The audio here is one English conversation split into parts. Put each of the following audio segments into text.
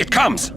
It comes!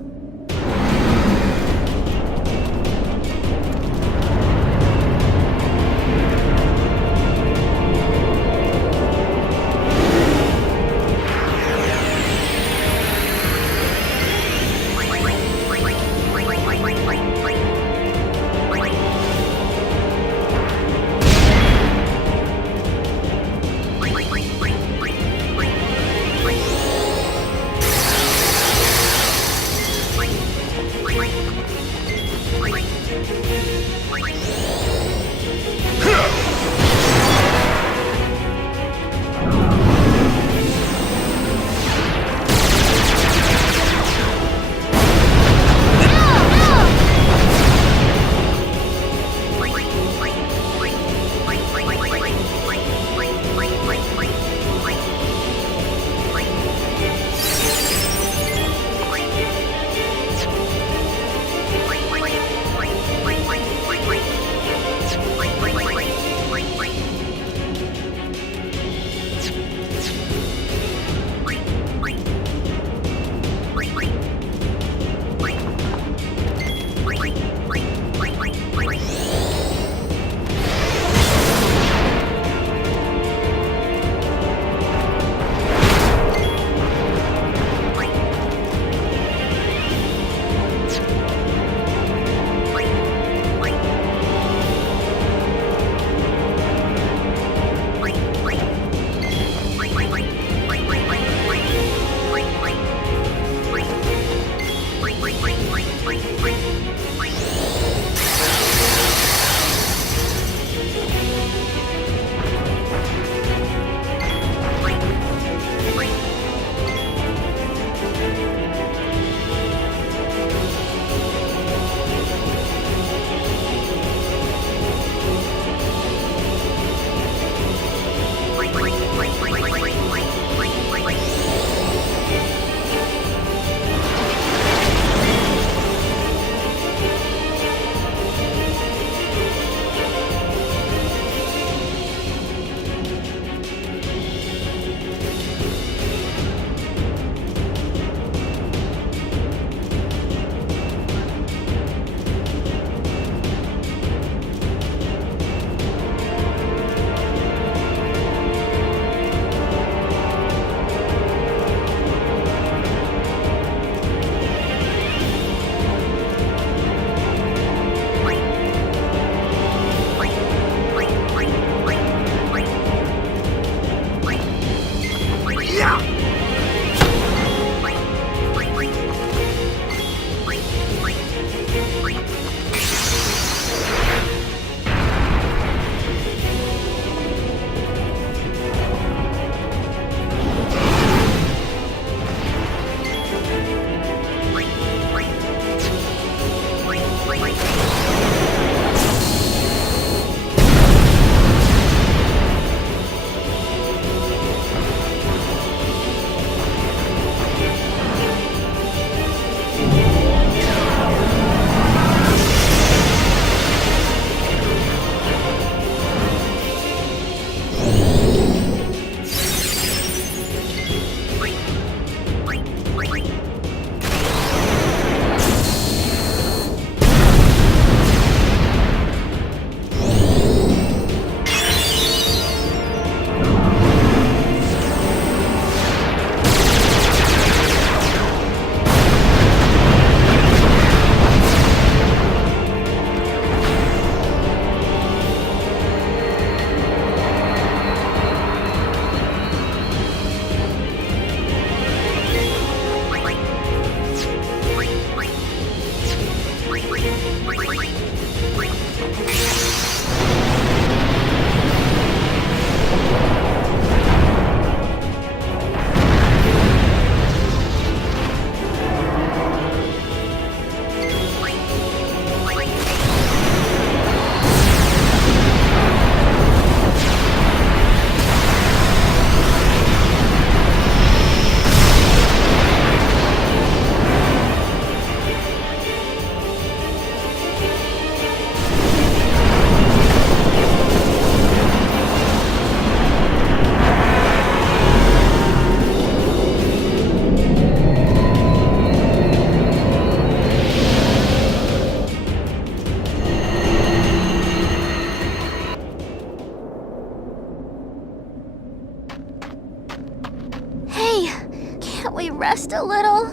Just a little.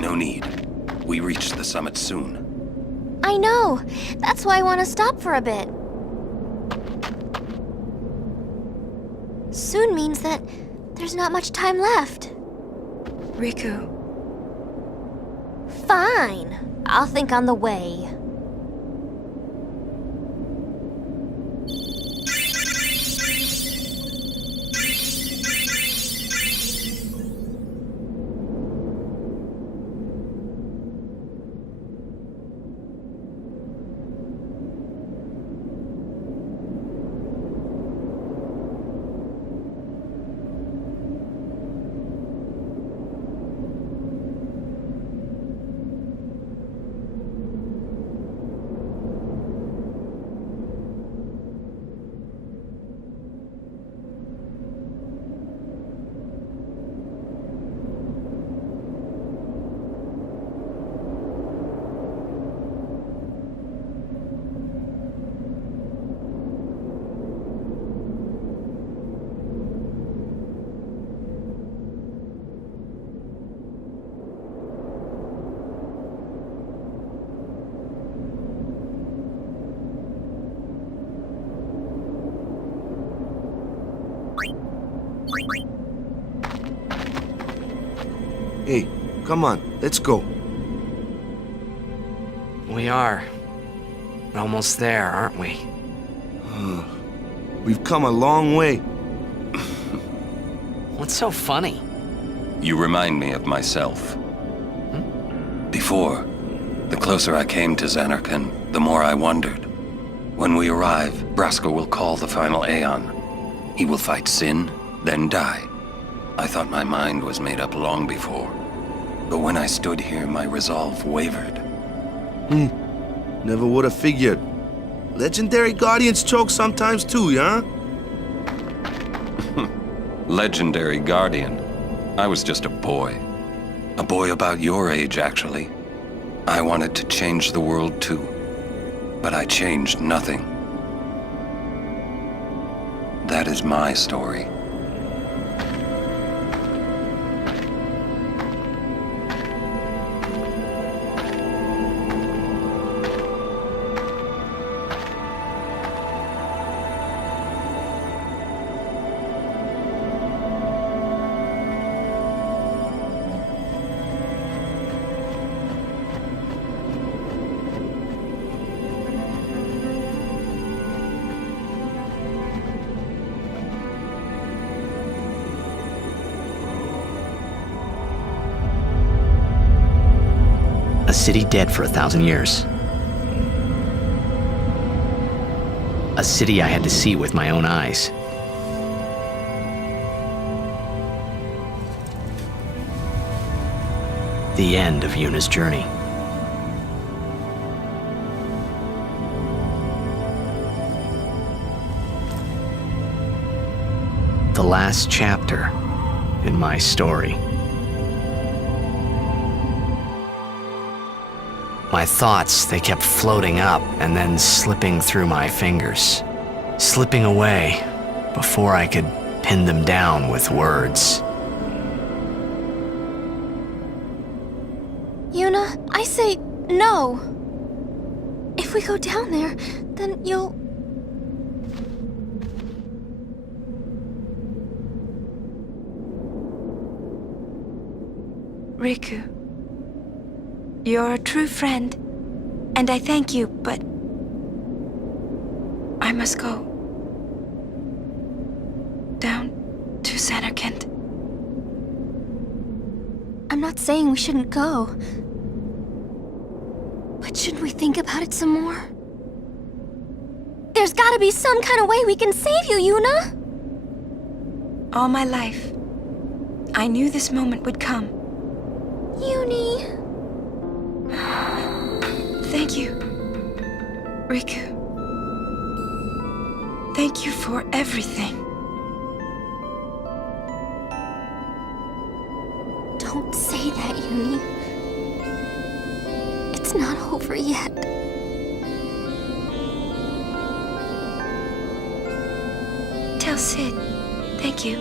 No need. We reach the summit soon. I know. That's why I want to stop for a bit. Soon means that there's not much time left. Riku. Fine. I'll think on the way. Hey, come on, let's go. We are. Almost there, aren't we? We've come a long way. What's so funny? You remind me of myself. Before, the closer I came to Zanarkand, the more I wondered. When we arrive, Braska will call the final Aeon. He will fight Sin, then die. I thought my mind was made up long before. But when I stood here, my resolve wavered. Never would have figured. Legendary Guardians choke sometimes too, huh? Legendary Guardian. I was just a boy. A boy about your age, actually. I wanted to change the world too. But I changed nothing. That is my story. A city dead for 1,000 years. A city I had to see with my own eyes. The end of Yuna's journey. The last chapter in my story. My thoughts, they kept floating up and then slipping through my fingers, slipping away before I could pin them down with words. Yuna, I say no. If we go down there, then you'll... Riku. You're a true friend, and I thank you, but I must go. Down to Zanarkand. I'm not saying we shouldn't go. But shouldn't we think about it some more? There's gotta be some kind of way we can save you, Yuna! All my life, I knew this moment would come. Uni... Thank you, Riku. Thank you for everything. Don't say that, Uni. It's not over yet. Tell Sid, thank you.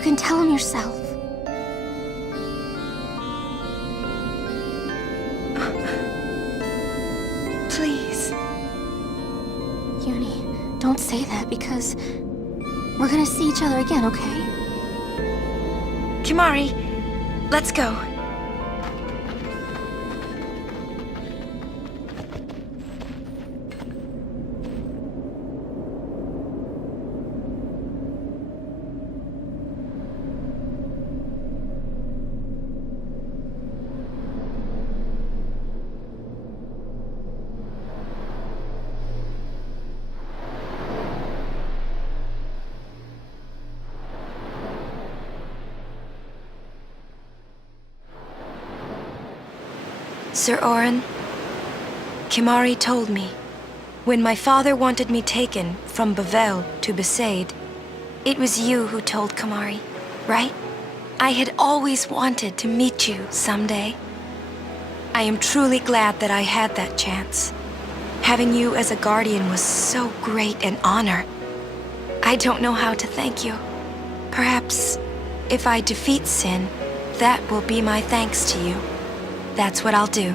You can tell him yourself. Please. Uni, don't say that because we're gonna see each other again, okay? Kimari, let's go. Sir Orin, Kimari told me, when my father wanted me taken from Bavel to Besaid, it was you who told Kimari, right? I had always wanted to meet you someday. I am truly glad that I had that chance. Having you as a guardian was so great an honor. I don't know how to thank you. Perhaps, if I defeat Sin, that will be my thanks to you. That's what I'll do.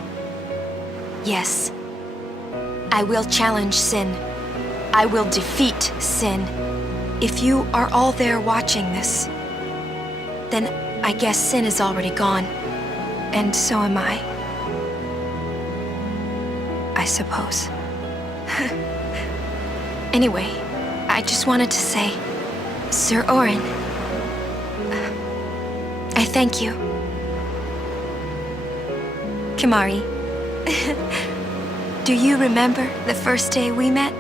Yes. I will challenge Sin. I will defeat Sin. If you are all there watching this, then I guess Sin is already gone. And so am I. I suppose. Anyway, I just wanted to say, Sir Orin, I thank you. Kimari, do you remember the first day we met?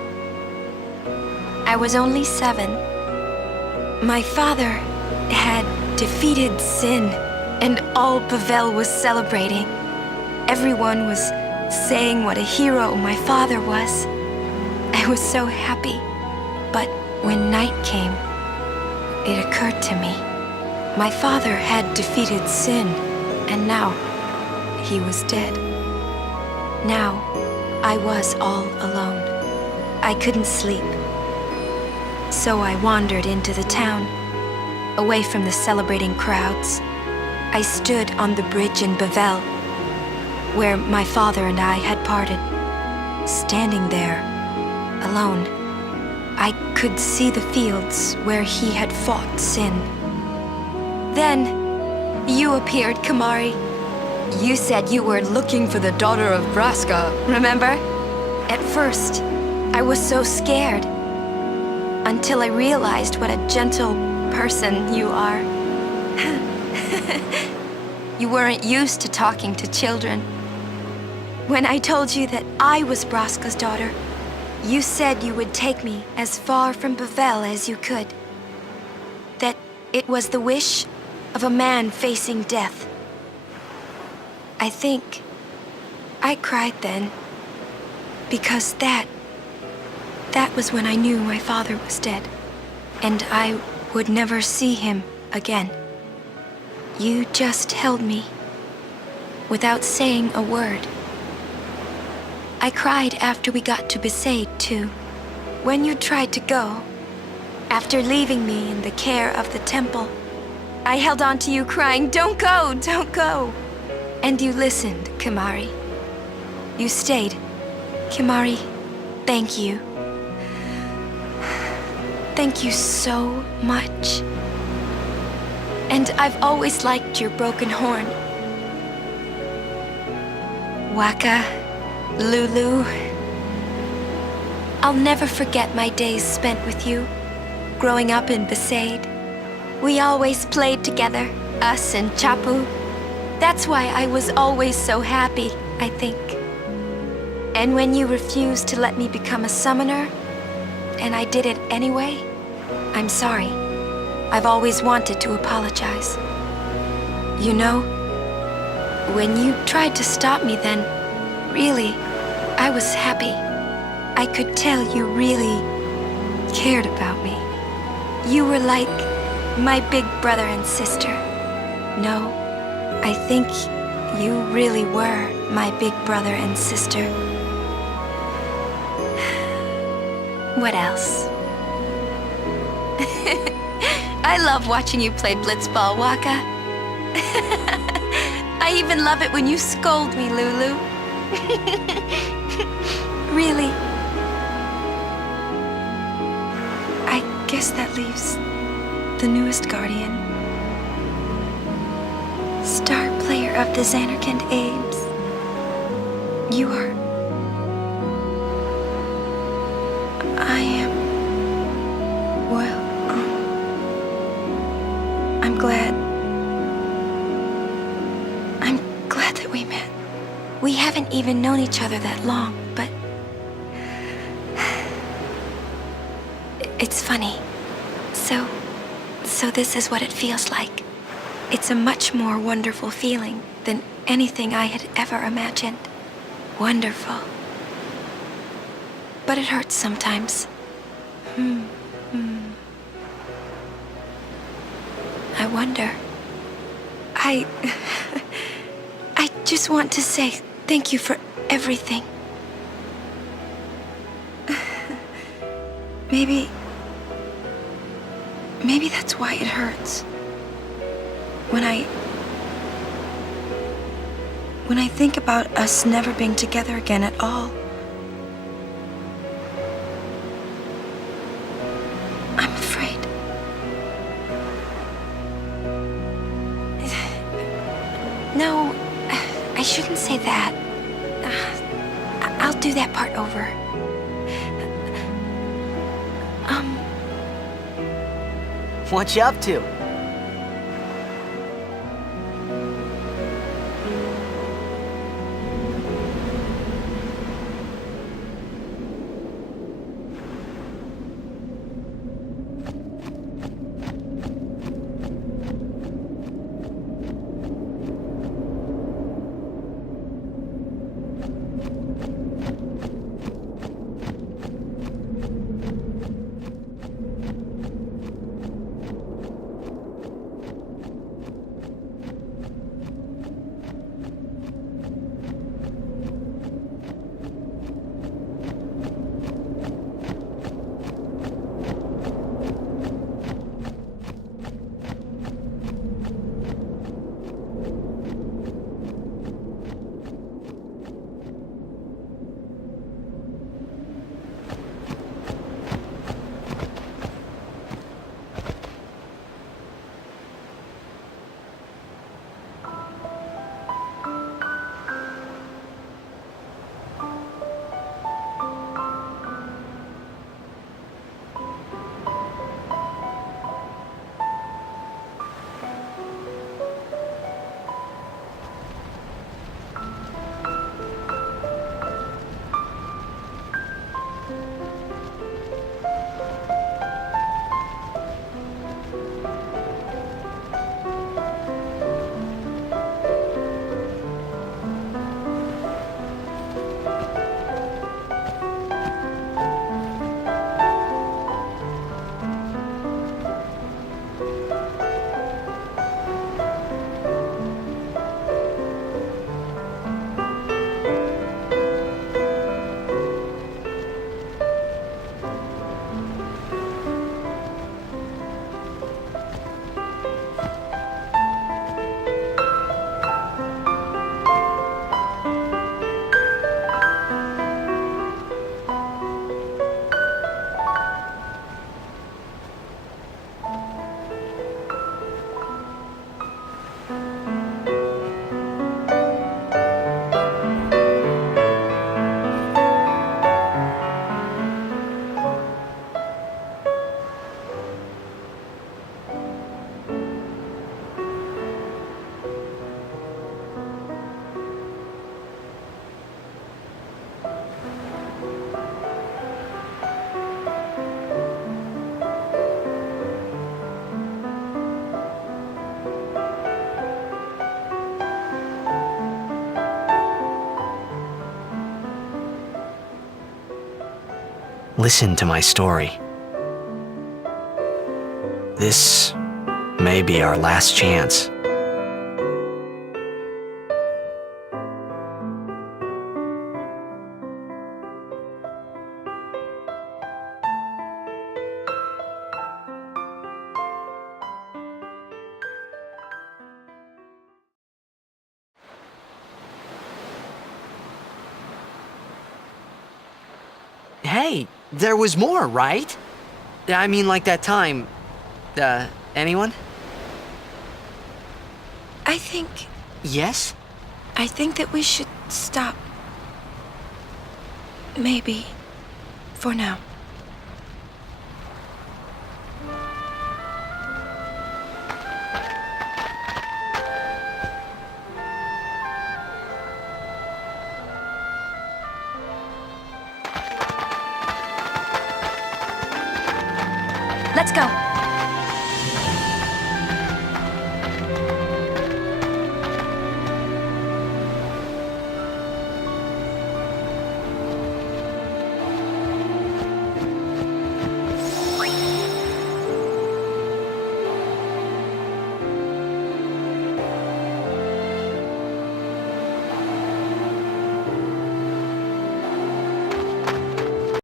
I was only 7. My father had defeated Sin, and all Bavel was celebrating. Everyone was saying what a hero my father was. I was so happy. But when night came, it occurred to me. My father had defeated Sin, and now he was dead. Now, I was all alone. I couldn't sleep. So I wandered into the town, away from the celebrating crowds. I stood on the bridge in Bavel, where my father and I had parted. Standing there, alone, I could see the fields where he had fought Sin. Then, you appeared, Kimari. You said you were looking for the daughter of Braska, remember? At first, I was so scared. Until I realized what a gentle person you are. You weren't used to talking to children. When I told you that I was Braska's daughter, you said you would take me as far from Bavel as you could. That it was the wish of a man facing death. I think I cried then, because that was when I knew my father was dead, and I would never see him again. You just held me, without saying a word. I cried after we got to Besaid, too. When you tried to go, after leaving me in the care of the temple, I held on to you crying, "Don't go, don't go!" And you listened, Kimari. You stayed. Kimari, thank you. Thank you so much. And I've always liked your broken horn. Waka, Lulu. I'll never forget my days spent with you, growing up in Besaid. We always played together, us and Chapu. That's why I was always so happy, I think. And when you refused to let me become a summoner, and I did it anyway, I'm sorry. I've always wanted to apologize. You know, when you tried to stop me then, really, I was happy. I could tell you really cared about me. You were like my big brother and sister. No, I think you really were my big brother and sister. What else? I love watching you play blitzball, Waka. I even love it when you scold me, Lulu. Really. I guess that leaves the newest Guardian. Star player of the Xanarkand Ames. You are... I am... Well, I'm glad that we met. We haven't even known each other that long, but... It's funny. So this is what it feels like. It's a much more wonderful feeling than anything I had ever imagined. Wonderful. But it hurts sometimes. I wonder. I just want to say thank you for everything. Maybe that's why it hurts. When I think about us never being together again at all, I'm afraid. No, I shouldn't say that. I'll do that part over. What you up to? Listen to my story. This may be our last chance. There was more, right? I mean, like that time. Anyone? I think Yes? that we should stop. Maybe. For now. Let's go.